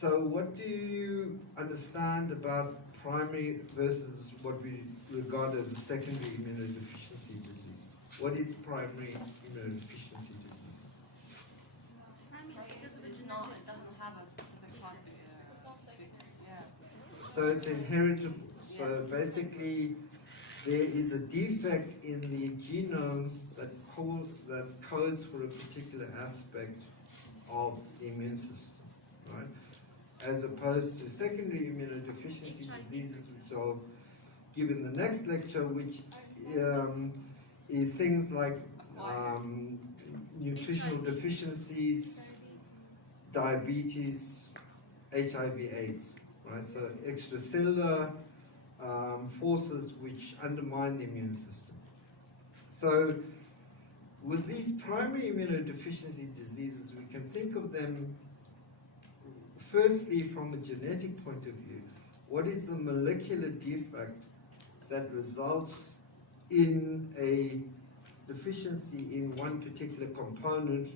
So what do you understand about primary versus what we regard as a secondary immunodeficiency disease? What is primary immunodeficiency disease? It doesn't have a specific cause. So it's inheritable. So basically, there is a defect in the genome that codes for a particular aspect of the immune system, right? As opposed to secondary immunodeficiency diseases, which I'll give in the next lecture, which is things like nutritional deficiencies, diabetes, HIV/AIDS, right? So extracellular forces which undermine the immune system. So with these primary immunodeficiency diseases, we can think of them firstly from a genetic point of view. What is the molecular defect that results in a deficiency in one particular component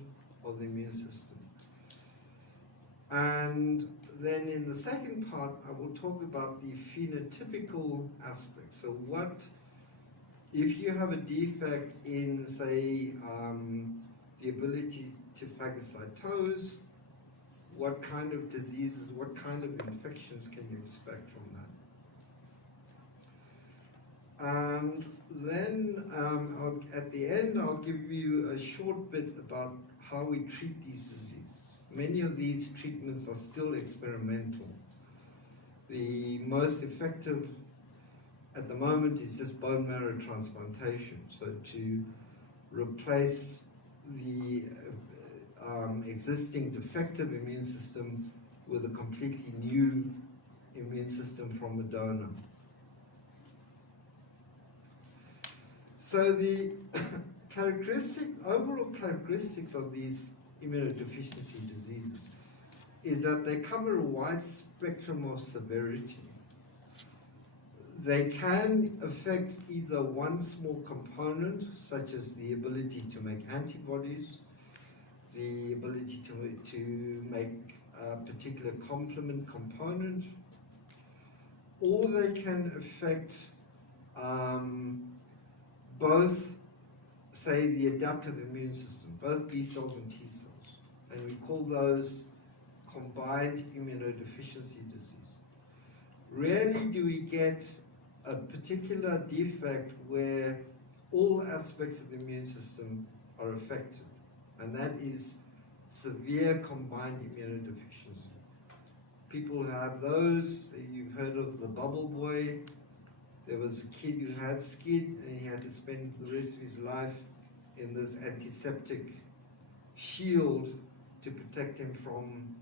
of the immune system? And then in the second part, I will talk about the phenotypical aspect. So what, if you have a defect in, say, the ability to phagocytose, what kind of diseases, what kind of infections can you expect from that? And then at the end, I'll give you a short bit about how we treat these diseases. Many of these treatments are still experimental. The most effective at the moment is just bone marrow transplantation. So to replace the existing defective immune system with a completely new immune system from a donor. So the overall characteristics of these immunodeficiency diseases is that they cover a wide spectrum of severity. They can affect either one small component, such as the ability to make antibodies, the ability to make a particular complement component, or they can affect both, say, the adaptive immune system, both B cells and T cells. And we call those combined immunodeficiency disease. Rarely do we get a particular defect where all aspects of the immune system are affected, and that is severe combined immunodeficiency. People who have those, you've heard of the bubble boy. There was a kid who had SCID, and he had to spend the rest of his life in this antiseptic shield to protect him from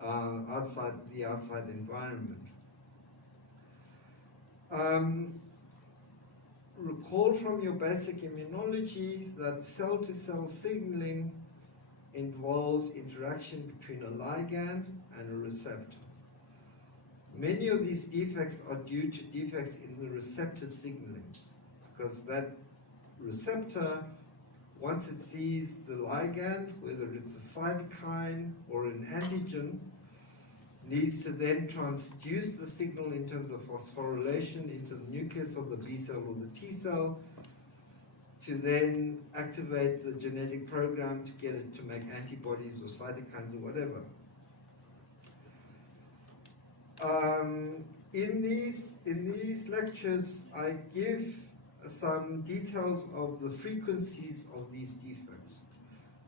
the outside environment. Recall from your basic immunology that cell-to-cell signaling involves interaction between a ligand and a receptor. Many of these defects are due to defects in the receptor signaling, because that receptor, once it sees the ligand, whether it's a cytokine or an antigen, needs to then transduce the signal in terms of phosphorylation into the nucleus of the B cell or the T cell to then activate the genetic program to get it to make antibodies or cytokines or whatever. In these lectures, I give some details of the frequencies of these defects.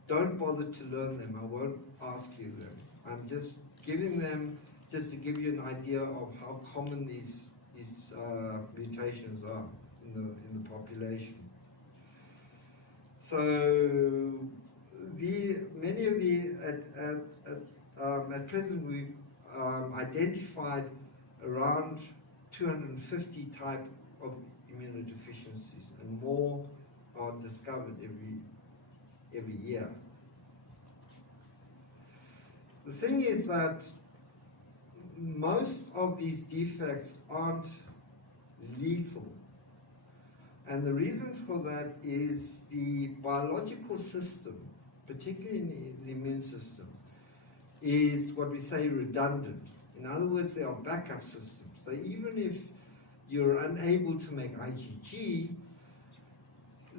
Don't bother to learn them. I won't ask you them. I'm just giving them just to give you an idea of how common these mutations are in the population. So many of at present we've identified around 250 type of immunodeficiencies, and more are discovered every year. The thing is that most of these defects aren't lethal. And the reason for that is the biological system, particularly in the immune system, is what we say redundant. In other words, there are backup systems. So even if you're unable to make IgG,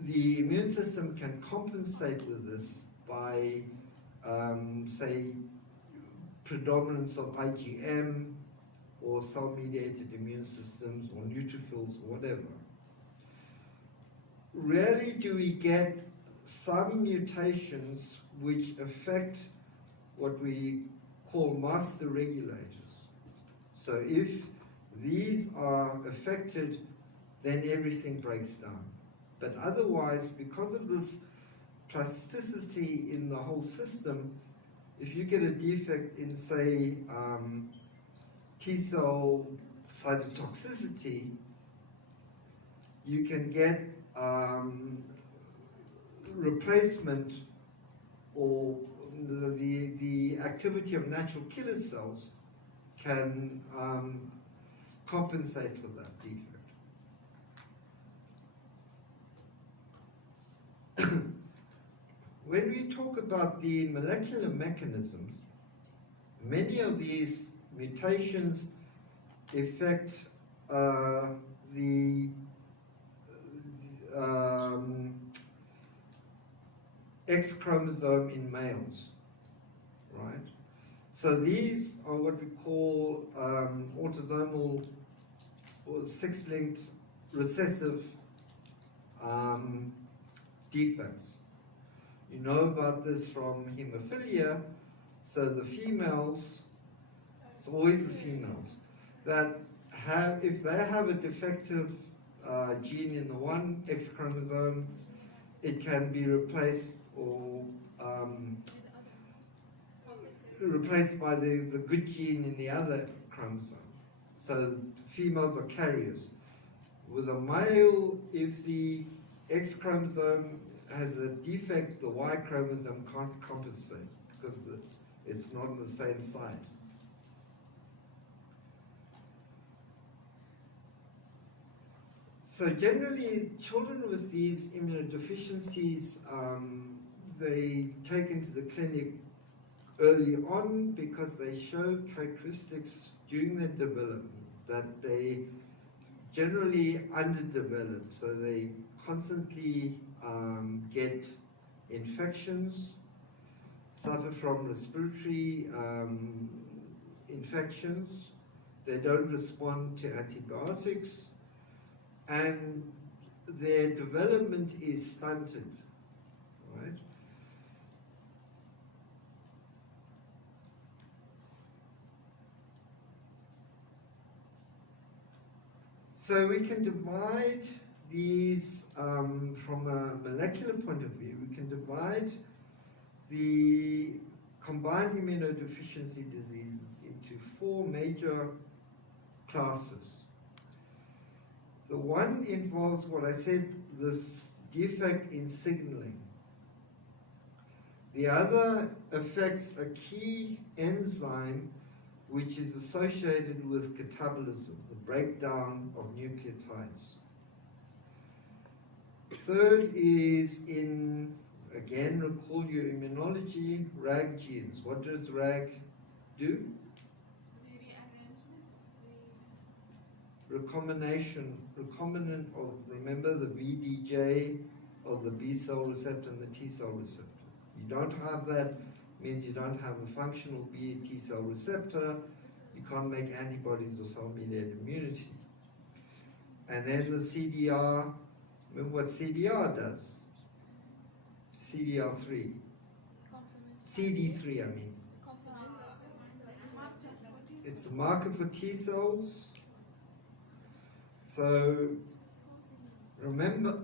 the immune system can compensate with this by, say, predominance of IgM or cell-mediated immune systems or neutrophils or whatever. Rarely do we get some mutations which affect what we call master regulators. So if these are affected, then everything breaks down. But otherwise, because of this plasticity in the whole system, if you get a defect in, say, T-cell cytotoxicity, you can get replacement, or the activity of natural killer cells can compensate for that defect. When we talk about the molecular mechanisms, many of these mutations affect the X chromosome in males, right? So these are what we call autosomal or sex-linked recessive defects. You know about this from hemophilia. So the females, it's always the females, that have, if they have a defective gene in the one X chromosome, it can be replaced or replaced by the good gene in the other chromosome. So females are carriers. With a male, if the X chromosome has a defect, the Y chromosome can't compensate because it's not on the same side. So generally, children with these immunodeficiencies, they take into the clinic early on because they show characteristics during their development that they generally underdeveloped. So they constantly get infections, suffer from respiratory infections, they don't respond to antibiotics, and their development is stunted, right? So we can divide these from a molecular point of view. We can divide the combined immunodeficiency diseases into four major classes. The one involves what I said, this defect in signaling. The other affects a key enzyme which is associated with catabolism, the breakdown of nucleotides. Third is in, again, recall your immunology, RAG genes. What does RAG do? Recombinant of, remember, the VDJ of the B cell receptor and the T cell receptor. You don't have that, means you don't have a functional B T cell receptor, you can't make antibodies or cell-mediated immunity. And then the CDR, remember what CDR does? CDR3. CD3, I mean. It's a marker for T cells. So remember,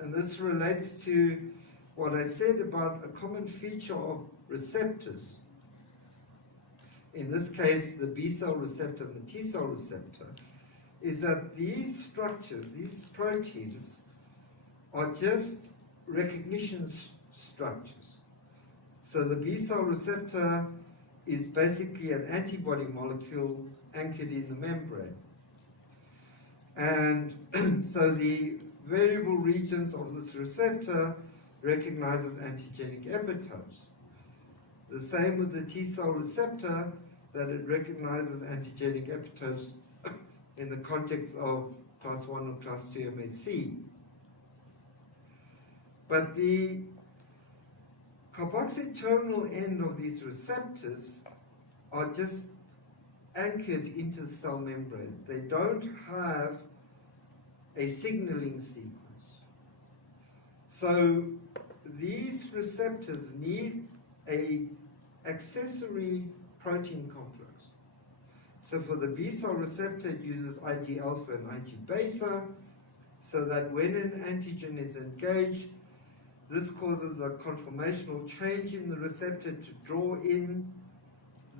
and this relates to what I said about a common feature of receptors. In this case, the B cell receptor and the T cell receptor, is that these structures, these proteins, are just recognition structures. So the B cell receptor is basically an antibody molecule anchored in the membrane. And so the variable regions of this receptor recognizes antigenic epitopes. The same with the T cell receptor, that it recognizes antigenic epitopes in the context of class 1 or class 2 MHC. But the carboxyl terminal end of these receptors are just anchored into the cell membrane. They don't have a signaling sequence. So these receptors need a accessory protein complex. So for the B cell receptor, it uses Ig alpha and Ig beta, so that when an antigen is engaged, this causes a conformational change in the receptor to draw in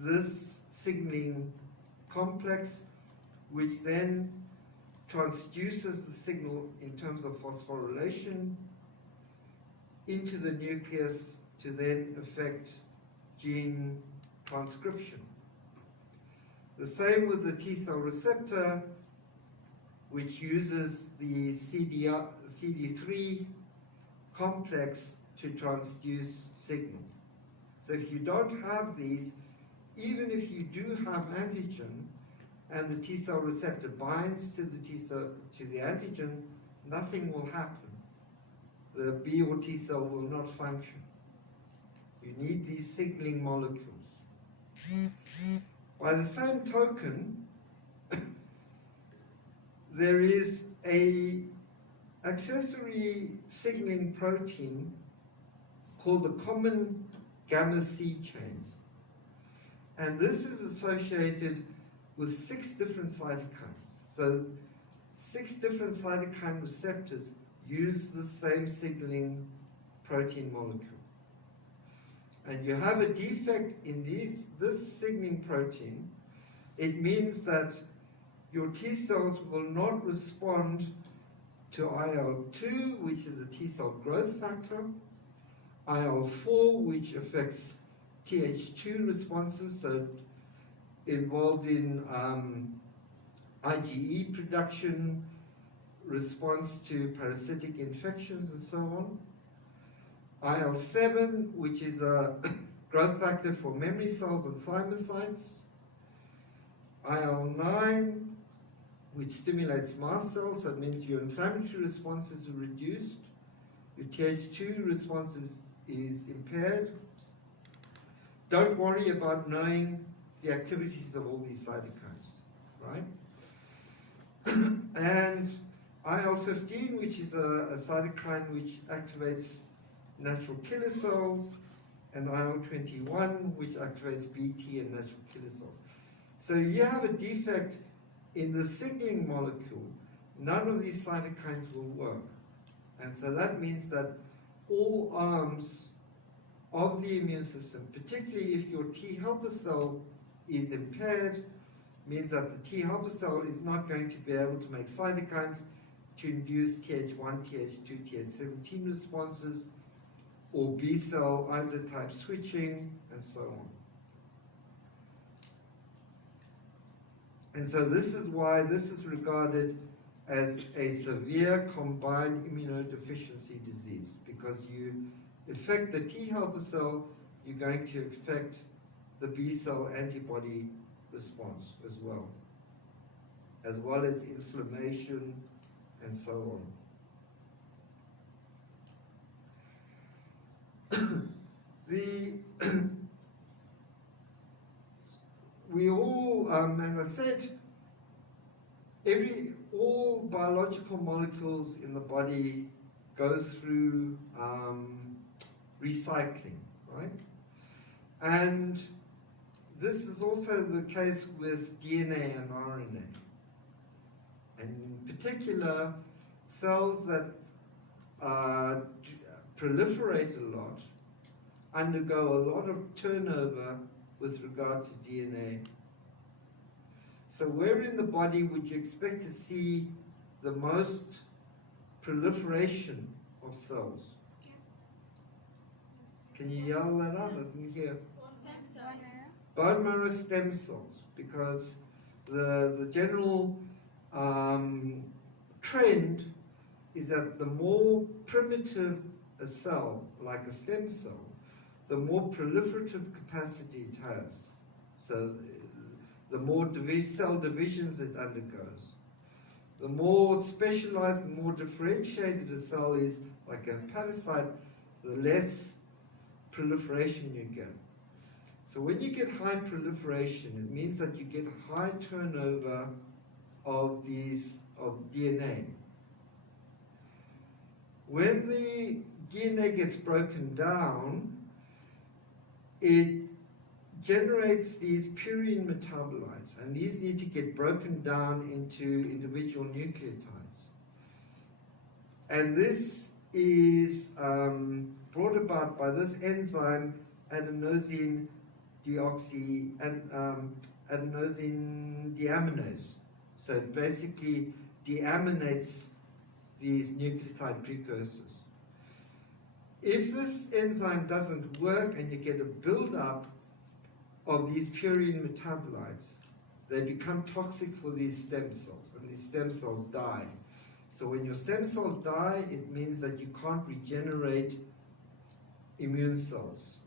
this signaling complex, which then transduces the signal in terms of phosphorylation into the nucleus to then affect gene transcription. The same with the T cell receptor, which uses the CD3 complex to transduce signal. So if you don't have these, even if you do have antigen and the T cell receptor binds to the the antigen, nothing will happen. The B or T cell will not function. You need these signaling molecules. By the same token, there is a accessory signaling protein called the common gamma C chain. And this is associated with 6 different cytokines. So 6 different cytokine receptors use the same signaling protein molecule. And you have a defect in this signaling protein. It means that your T cells will not respond to IL-2, which is a T cell growth factor, IL-4, which affects Th2 responses, so involved in IgE production, response to parasitic infections, and so on. IL-7, which is a growth factor for memory cells and thymocytes. IL-9, which stimulates mast cells, that means your inflammatory responses are reduced, your Th2 response is impaired. Don't worry about knowing the activities of all these cytokines, right? And IL-15, which is a cytokine which activates natural killer cells, and IL-21, which activates BT and natural killer cells. So you have a defect in the signaling molecule. None of these cytokines will work. And so that means that all arms of the immune system, particularly if your T helper cell is impaired, means that the T helper cell is not going to be able to make cytokines to induce Th1, Th2, Th17 responses, or B cell isotype switching, and so on. And so this is why this is regarded as a severe combined immunodeficiency disease, because you affect the T helper cell, you're going to affect the B cell antibody response as well as inflammation and so on. We all, as I said, all biological molecules in the body go through recycling, right? And this is also the case with DNA and RNA. And in particular, cells that proliferate a lot undergo a lot of turnover with regard to DNA. So where in the body would you expect to see the most proliferation of cells? Can you yell that out? I didn't hear. Bone marrow stem cells, because the general trend is that the more primitive a cell, like a stem cell, the more proliferative capacity it has. So the more cell divisions it undergoes. The more specialized, the more differentiated a cell is, like a hepatocyte, the less proliferation you get. So when you get high proliferation, it means that you get high turnover of DNA. When the DNA gets broken down, it generates these purine metabolites, and these need to get broken down into individual nucleotides. And this is brought about by this enzyme, adenosine deaminase. So it basically deaminates these nucleotide precursors. If this enzyme doesn't work and you get a buildup of these purine metabolites, they become toxic for these stem cells, and these stem cells die. So when your stem cells die, it means that you can't regenerate immune cells,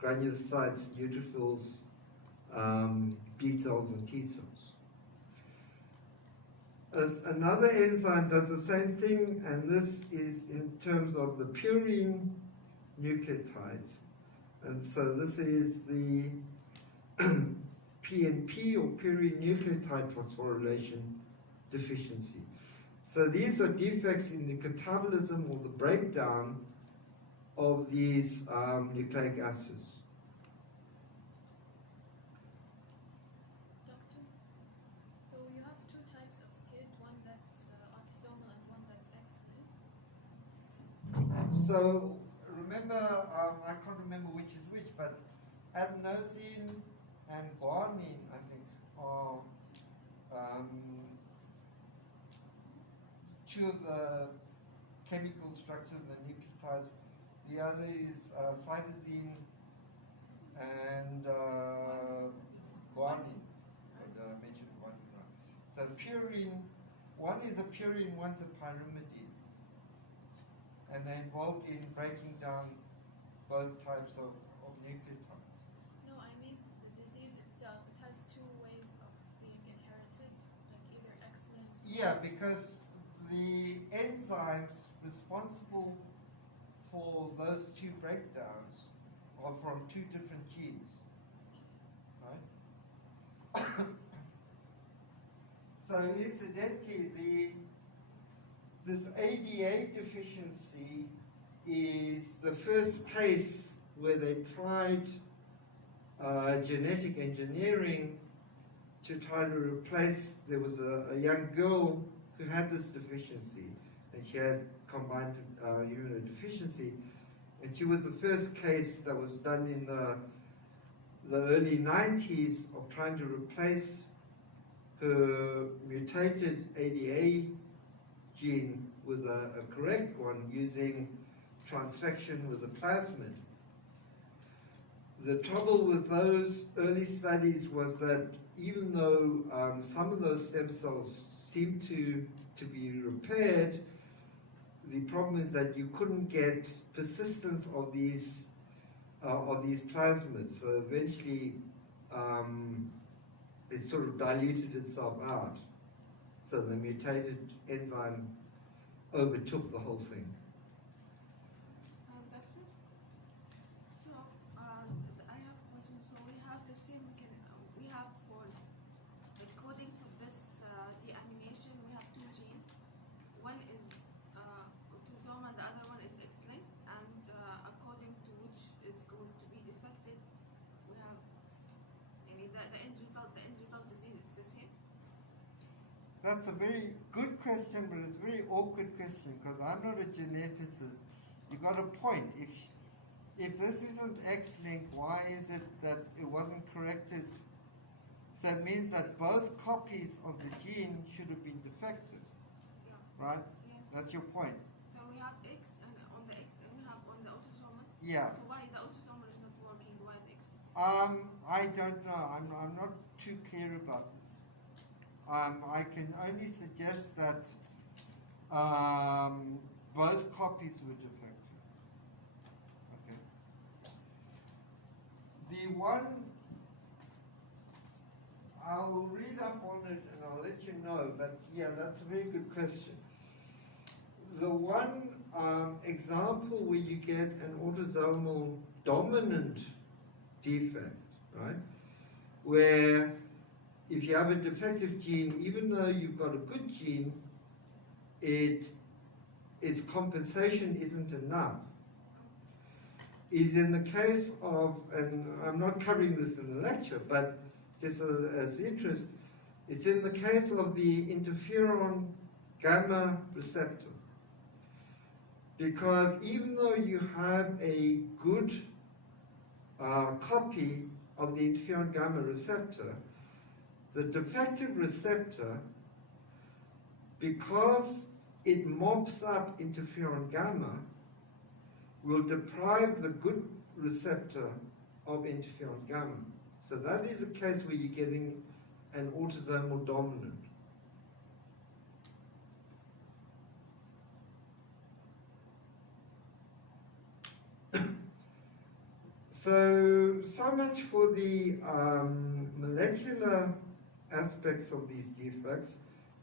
granulocytes, neutrophils, B cells, and T cells. Another enzyme does the same thing, and this is in terms of the purine nucleotides. And so this is the PNP, or purine nucleotide phosphorylation deficiency. So these are defects in the catabolism or the breakdown of these nucleic acids. Doctor, so you have two types of SCID, one that's autosomal and one that's X. So remember, I can't remember which is which, but adenosine and guanine, I think, are two of the chemical structures of the nucleotides. The other is cytosine and guanine. I mentioned guanine, right? So purine, one is a purine, one's a pyrimidine. And they're involved in breaking down both types of nucleotides. No, I mean the disease itself. It has two ways of being inherited, like either X-linked. Yeah, because the enzymes responsible for those two breakdowns are from two different genes, right? So incidentally, this ADA deficiency is the first case where they tried genetic engineering to try to replace. There was a young girl who had this deficiency, and she had combined immunodeficiency, and she was the first case that was done in the early 90s of trying to replace her mutated ADA gene with a correct one using transfection with a plasmid. The trouble with those early studies was that even though some of those stem cells seemed to be repaired, the problem is that you couldn't get persistence of these plasmids. So eventually, it sort of diluted itself out. So the mutated enzyme overtook the whole thing. Doctor, so I have a question. So we have the same, we have for the coding for this deamination, we have two genes. One is autosomal, the other one is X-linked, and according to which is going to be defected, we have, the end result is the same. That's a very good question, but it's a very awkward question because I'm not a geneticist. You got a point. If this isn't X-linked, why is it that it wasn't corrected? So it means that both copies of the gene should have been defective, right? Yes. That's your point. So we have X and on the X, and we have on the autosomal. Yeah. So why the autosomal is not working? Why the X is still? I don't know. I'm not too clear about this. I can only suggest that both copies were defective. Okay. The one, I'll read up on it and I'll let you know, but yeah, that's a very good question. The one example where you get an autosomal dominant defect, right, where if you have a defective gene, even though you've got a good gene, its compensation isn't enough, is in the case of, and I'm not covering this in the lecture, but just as interest, it's in the case of the interferon gamma receptor. Because even though you have a good copy of the interferon gamma receptor, the defective receptor, because it mops up interferon gamma, will deprive the good receptor of interferon gamma. So that is a case where you're getting an autosomal dominant. So much for the molecular aspects of these defects.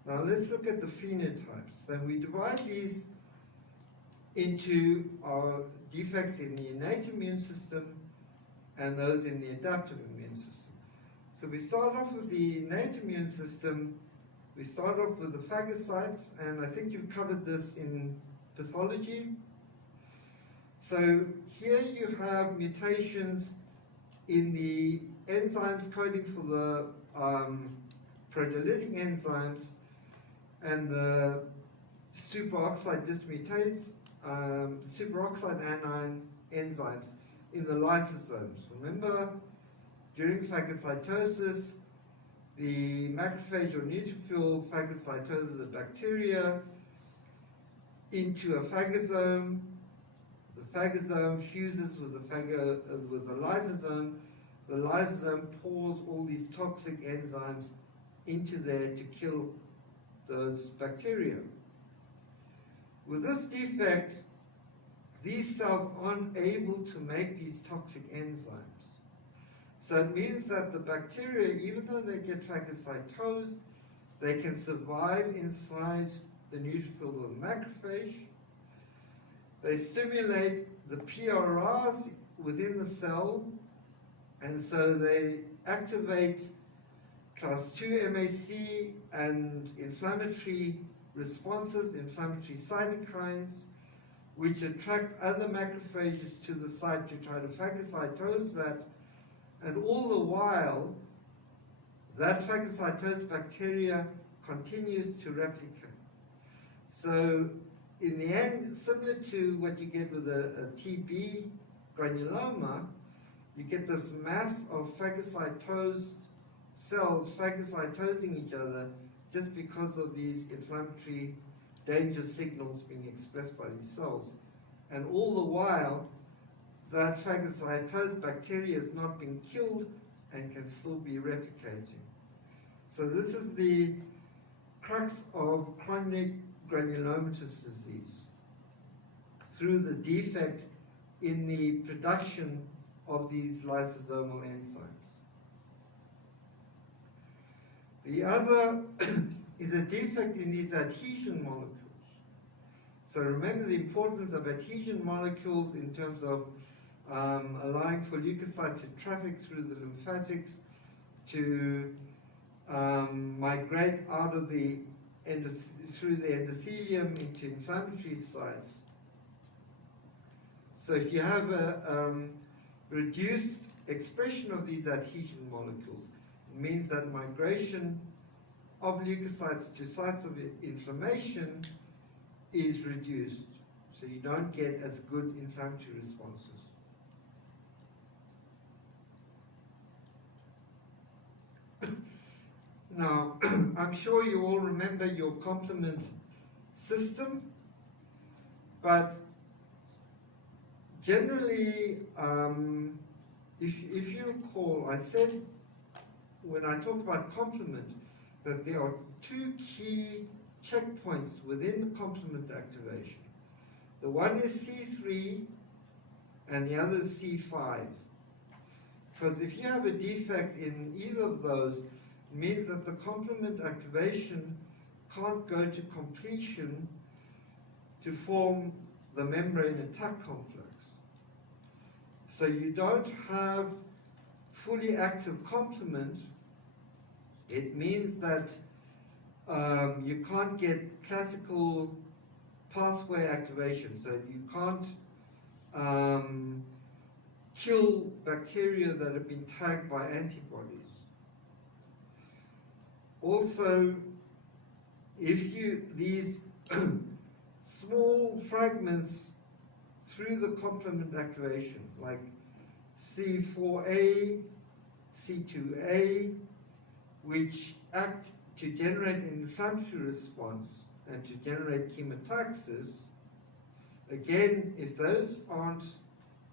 Now let's look at the phenotypes. And we divide these into defects in the innate immune system and those in the adaptive immune system. So we start off with the innate immune system. We start off with the phagocytes, and I think you've covered this in pathology. So here you have mutations in the enzymes coding for the proteolytic enzymes and the superoxide dismutase, superoxide anion enzymes in the lysosomes. Remember, during phagocytosis, the macrophage or neutrophil phagocytoses a bacteria into a phagosome. The phagosome fuses with the lysosome. The lysosome pours all these toxic enzymes into there to kill those bacteria. With this defect, these cells aren't able to make these toxic enzymes. So it means that the bacteria, even though they get phagocytosed, they can survive inside the neutrophil or the macrophage. They stimulate the PRRs within the cell, and so they activate class 2 MAC and inflammatory responses, inflammatory cytokines, which attract other macrophages to the site to try to phagocytose that, and all the while, that phagocytosed bacteria continues to replicate. So in the end, similar to what you get with a TB granuloma, you get this mass of phagocytosed cells phagocytosing each other just because of these inflammatory danger signals being expressed by these cells. And all the while, that phagocytosed bacteria is not being killed and can still be replicating. So this is the crux of chronic granulomatous disease, through the defect in the production of these lysosomal enzymes. The other is a defect in these adhesion molecules. So remember the importance of adhesion molecules in terms of allowing for leukocytes to traffic through the lymphatics, to migrate out of the through the endothelium into inflammatory sites. So if you have a reduced expression of these adhesion molecules, it means that migration of leukocytes to sites of inflammation is reduced. So you don't get as good inflammatory responses. Now, I'm sure you all remember your complement system, but generally, if you recall, I said when I talked about complement that there are two key checkpoints within the complement activation. The one is C3 and the other is C5. Because if you have a defect in either of those, it means that the complement activation can't go to completion to form the membrane attack complex. So you don't have fully active complement. It means that you can't get classical pathway activation. So you can't kill bacteria that have been tagged by antibodies. Also, if these small fragments through the complement activation, like C4A, C2A, which act to generate an inflammatory response and to generate chemotaxis, again, if those aren't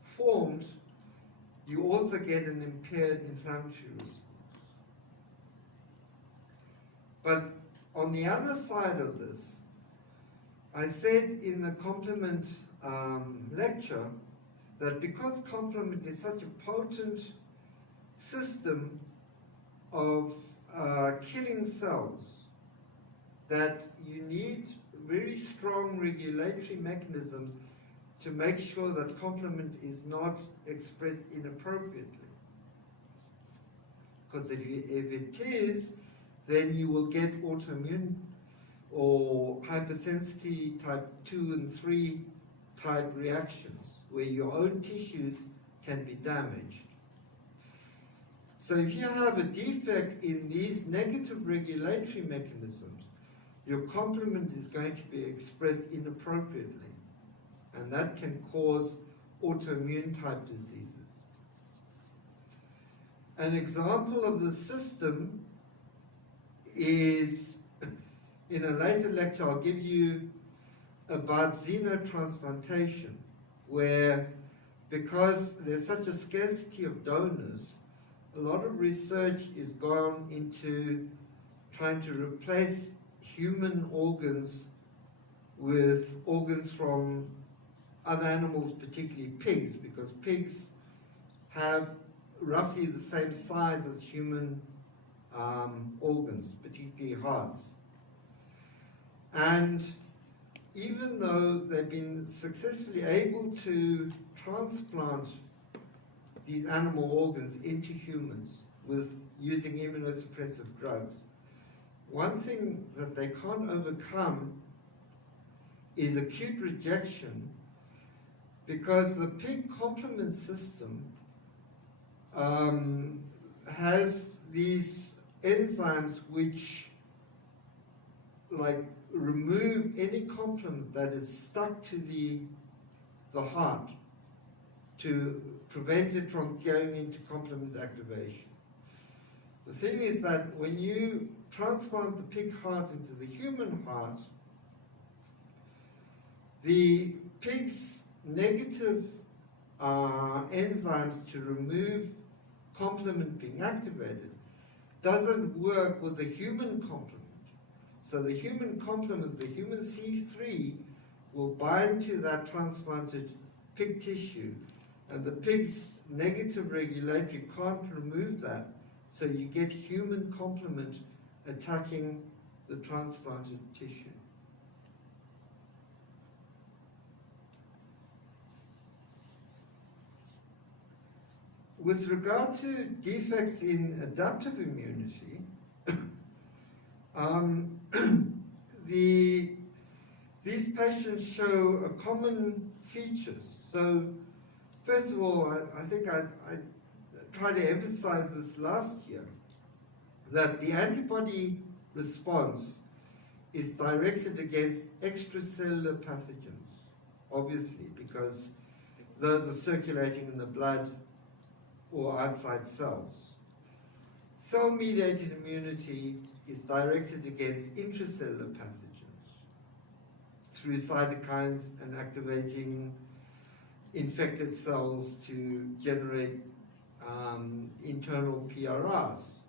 formed, you also get an impaired inflammatory response. But on the other side of this, I said in the complement lecture that because complement is such a potent system of killing cells, that you need very strong regulatory mechanisms to make sure that complement is not expressed inappropriately. Because if it is, then you will get autoimmune or hypersensitivity type 2 and 3 type reactions, where your own tissues can be damaged. So if you have a defect in these negative regulatory mechanisms, your complement is going to be expressed inappropriately, and that can cause autoimmune type diseases. An example of the system is, in a later lecture, I'll give you about xenotransplantation, where because there's such a scarcity of donors, a lot of research is gone into trying to replace human organs with organs from other animals, particularly pigs, because pigs have roughly the same size as human organs, particularly hearts. And even though they've been successfully able to transplant these animal organs into humans with using immunosuppressive drugs, one thing that they can't overcome is acute rejection, because the pig complement system has these enzymes which remove any complement that is stuck to the heart to prevent it from going into complement activation. The thing is that when you transplant the pig heart into the human heart, the pig's negative enzymes to remove complement being activated doesn't work with the human complement. So the human complement, the human C3, will bind to that transplanted pig tissue, and the pig's negative regulatory can't remove that, so you get human complement attacking the transplanted tissue. With regard to defects in adaptive immunity, these patients show a common features. So, first of all, I think I tried to emphasize this last year, that the antibody response is directed against extracellular pathogens, obviously, because those are circulating in the blood or outside cells. Cell-mediated immunity is directed against intracellular pathogens through cytokines and activating infected cells to generate internal PRRs.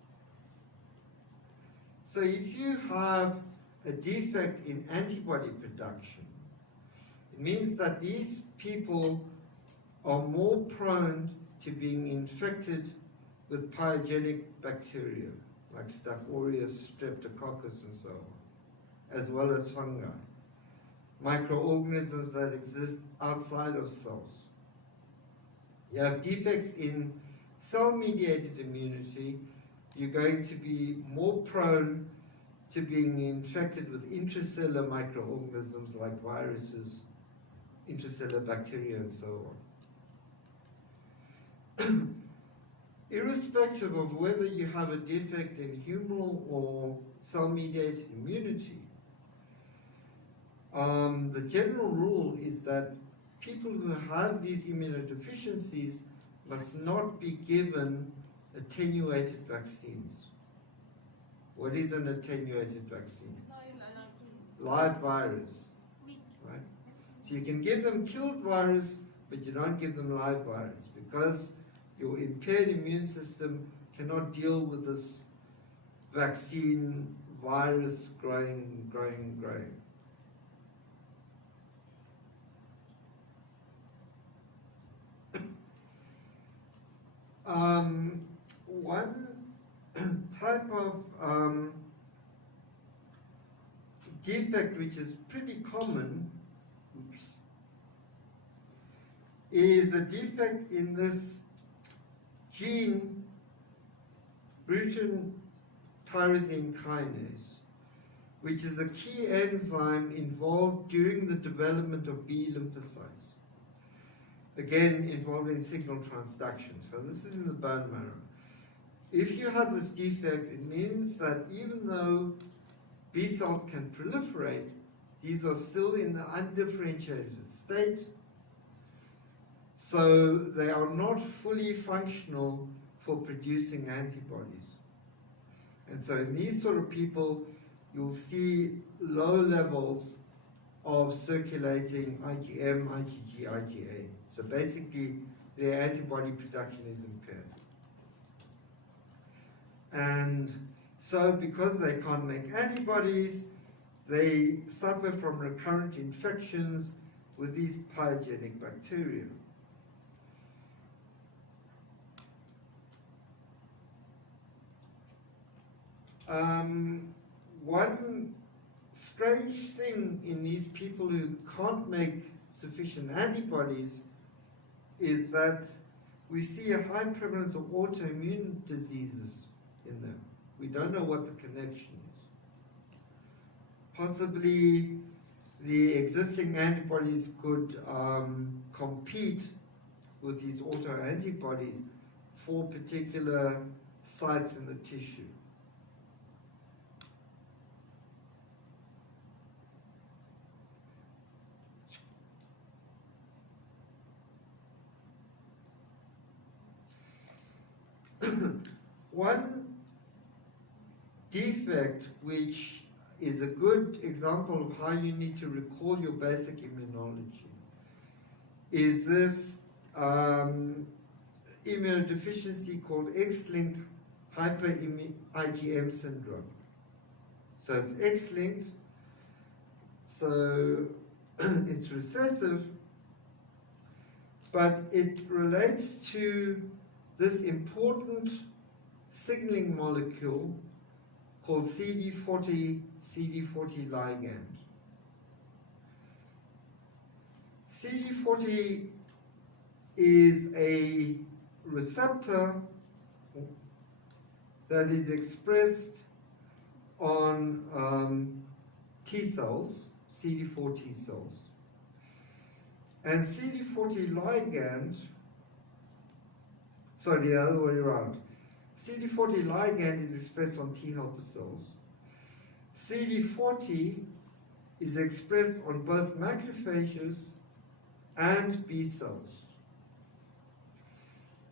So if you have a defect in antibody production, it means that these people are more prone to being infected with pyogenic bacteria like Staph aureus, Streptococcus, and so on, as well as fungi, microorganisms that exist outside of cells. You have defects in cell-mediated immunity, you're going to be more prone to being infected with intracellular microorganisms like viruses, intracellular bacteria, and so on. Irrespective of whether you have a defect in humoral or cell-mediated immunity, the general rule is that people who have these immunodeficiencies must not be given attenuated vaccines. What is an attenuated vaccine? Live virus, right? So you can give them killed virus, but you don't give them live virus because your impaired immune system cannot deal with this vaccine virus growing. One type of defect which is pretty common is a defect in this gene Bruton tyrosine kinase, which is a key enzyme involved during the development of B lymphocytes. Again, involved in signal transduction. So this is in the bone marrow. If you have this defect, it means that even though B cells can proliferate, these are still in the undifferentiated state, so they are not fully functional for producing antibodies. And so in these sort of people, you'll see low levels of circulating IgM, IgG, IgA. So basically, their antibody production is impaired. And so because they can't make antibodies, they suffer from recurrent infections with these pyogenic bacteria. One strange thing in these people who can't make sufficient antibodies is that we see a high prevalence of autoimmune diseases in them. We don't know what the connection is. Possibly the existing antibodies could compete with these autoantibodies for particular sites in the tissue. One defect which is a good example of how you need to recall your basic immunology is this immunodeficiency called X-linked hyper-IgM syndrome. So it's X-linked, so it's recessive, but it relates to this important signaling molecule called CD40 ligand. CD40 is a receptor that is expressed on T cells, CD4 T cells. And CD40 ligand, sorry, the other way around. CD40 ligand is expressed on T helper cells. CD40 is expressed on both macrophages and B cells.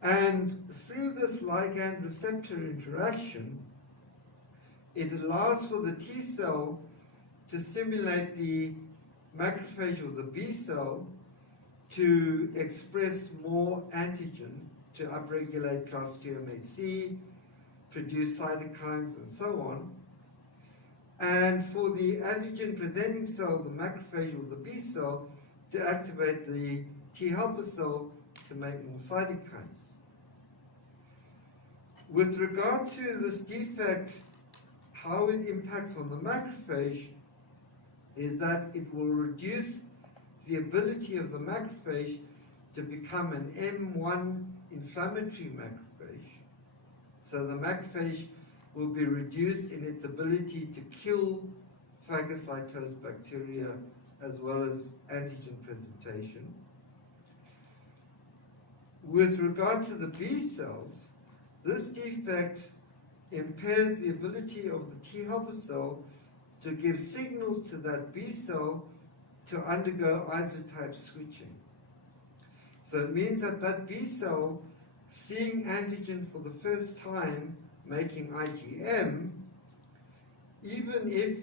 And through this ligand receptor interaction, it allows for the T cell to stimulate the macrophage or the B cell to express more antigens, to upregulate class 2 MHC, produce cytokines, and so on. And for the antigen-presenting cell, the macrophage or the B cell, to activate the T helper cell to make more cytokines. With regard to this defect, how it impacts on the macrophage is that it will reduce the ability of the macrophage to become an M1 inflammatory macrophage. So the macrophage will be reduced in its ability to kill phagocytosed bacteria as well as antigen presentation. With regard to the B cells, this defect impairs the ability of the T helper cell to give signals to that B cell to undergo isotype switching. So it means that that B cell, seeing antigen for the first time, making IgM, even if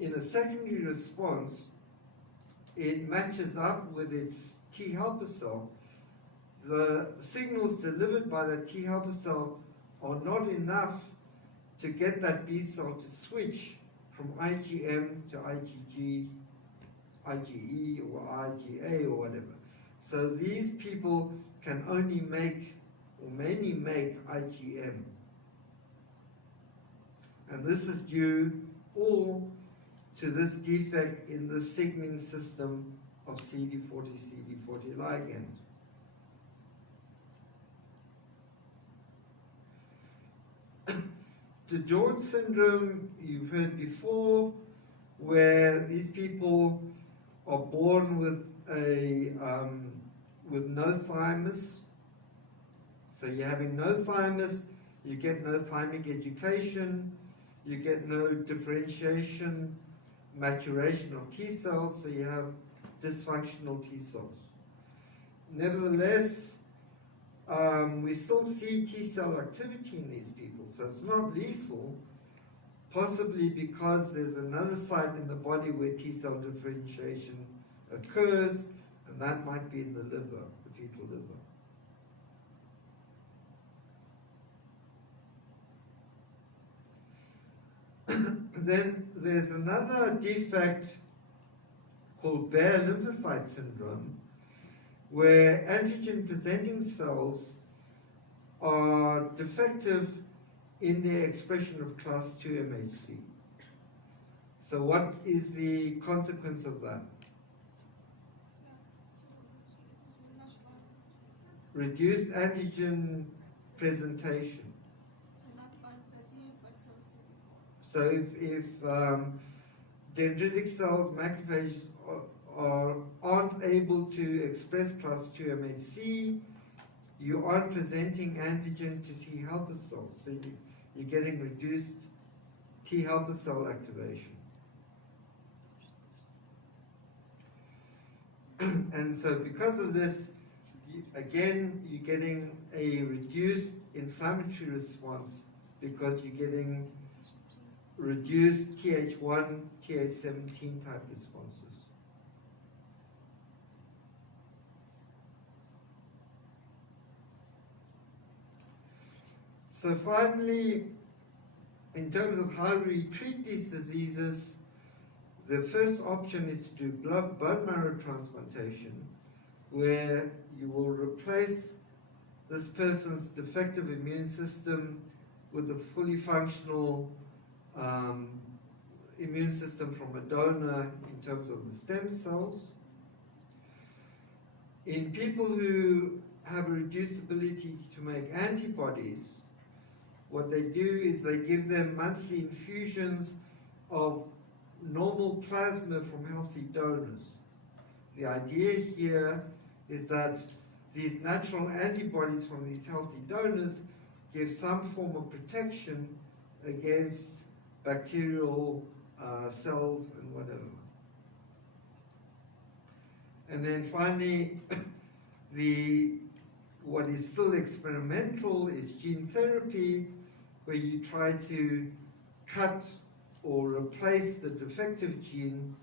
in a secondary response it matches up with its T helper cell, the signals delivered by the T helper cell are not enough to get that B cell to switch from IgM to IgG, IgE or IgA or whatever. So these people can only make or mainly make IgM. And this is due all to this defect in the signaling system of CD40 ligand. The George syndrome, you've heard before, where these people are born with no thymus. So you're having no thymus, you get no thymic education, you get no differentiation, maturation of T cells, so you have dysfunctional T cells. Nevertheless, we still see T cell activity in these people, so it's not lethal, possibly because there's another site in the body where T cell differentiation occurs, and that might be in the liver, the fetal liver. Then there's another defect called Bayer lymphocyte syndrome, where antigen-presenting cells are defective in their expression of class 2 MHC. So what is the consequence of that? Reduced antigen presentation. So if dendritic cells, macrophages aren't able to express class 2 MHC, you aren't presenting antigen to T helper cells. So you're getting reduced T helper cell activation. And so because of this, again, you're getting a reduced inflammatory response because you're getting reduced Th1, Th17 type responses. So finally, in terms of how we treat these diseases, the first option is to do bone marrow transplantation, where you will replace this person's defective immune system with a fully functional immune system from a donor in terms of the stem cells. In people who have a reduced ability to make antibodies, what they do is they give them monthly infusions of normal plasma from healthy donors. The idea here is that these natural antibodies from these healthy donors give some form of protection against bacterial cells and whatever. And then finally, what is still experimental is gene therapy, where you try to cut or replace the defective gene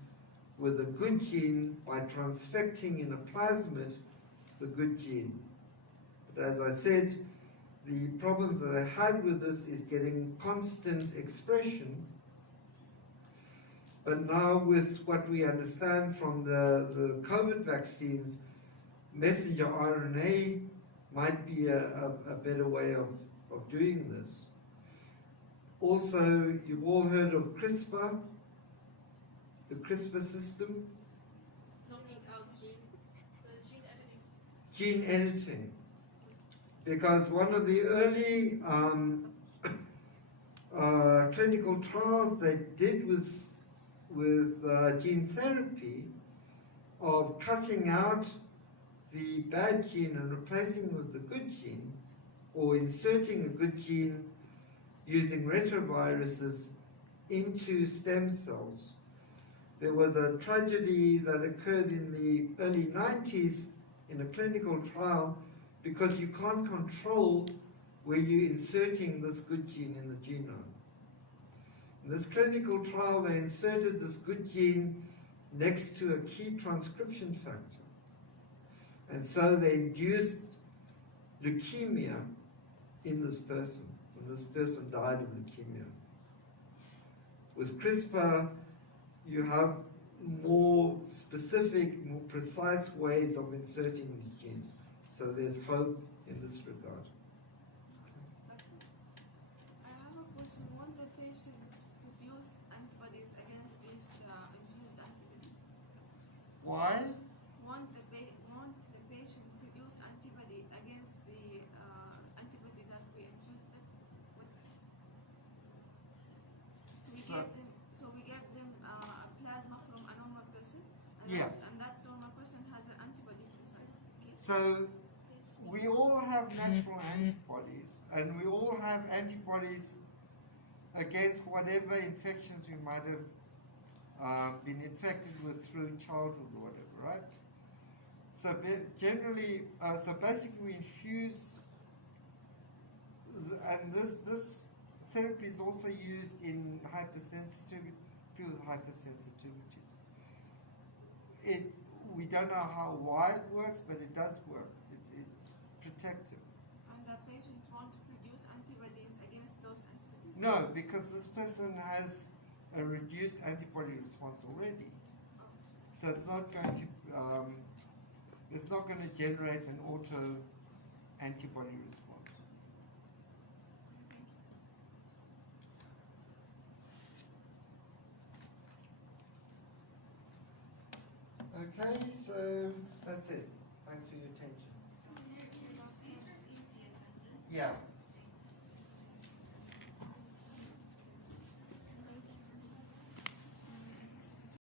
with a good gene by transfecting in a plasmid the good gene. But as I said, the problems that I had with this is getting constant expression. But now with what we understand from the COVID vaccines, messenger RNA might be a better way of of doing this. Also, you've all heard of CRISPR, the CRISPR system, Knocking out genes. The gene editing. gene editing. Because one of the early clinical trials they did with gene therapy of cutting out the bad gene and replacing it with the good gene, or inserting a good gene using retroviruses into stem cells. There was a tragedy that occurred in the early 90s in a clinical trial because you can't control where you're inserting this good gene in the genome. In this clinical trial, they inserted this good gene next to a key transcription factor. And so they induced leukemia in this person, and this person died of leukemia. With CRISPR, you have more specific, more precise ways of inserting these genes. So there's hope in this regard. I have a question. Won't the patient produce antibodies against these infused antibodies? Why? Won't the patient produce antibody against the antibody that we infused them with? So we gave them a plasma from a normal person, and, Yes. and that normal person has antibodies inside. Okay. So we all have natural antibodies, and we all have antibodies against whatever infections we might have been infected with through childhood or whatever, right? So generally, so basically we infuse, and this therapy is also used in hypersensitivity, people with hypersensitivities. We don't know why it works, but it does work. It's protective. And the patient won't produce antibodies against those antibodies? No, because this person has a reduced antibody response already. So it's not going to generate an auto antibody response. Okay, so that's it. Thanks for your attention. Please repeat the attendance. Yeah.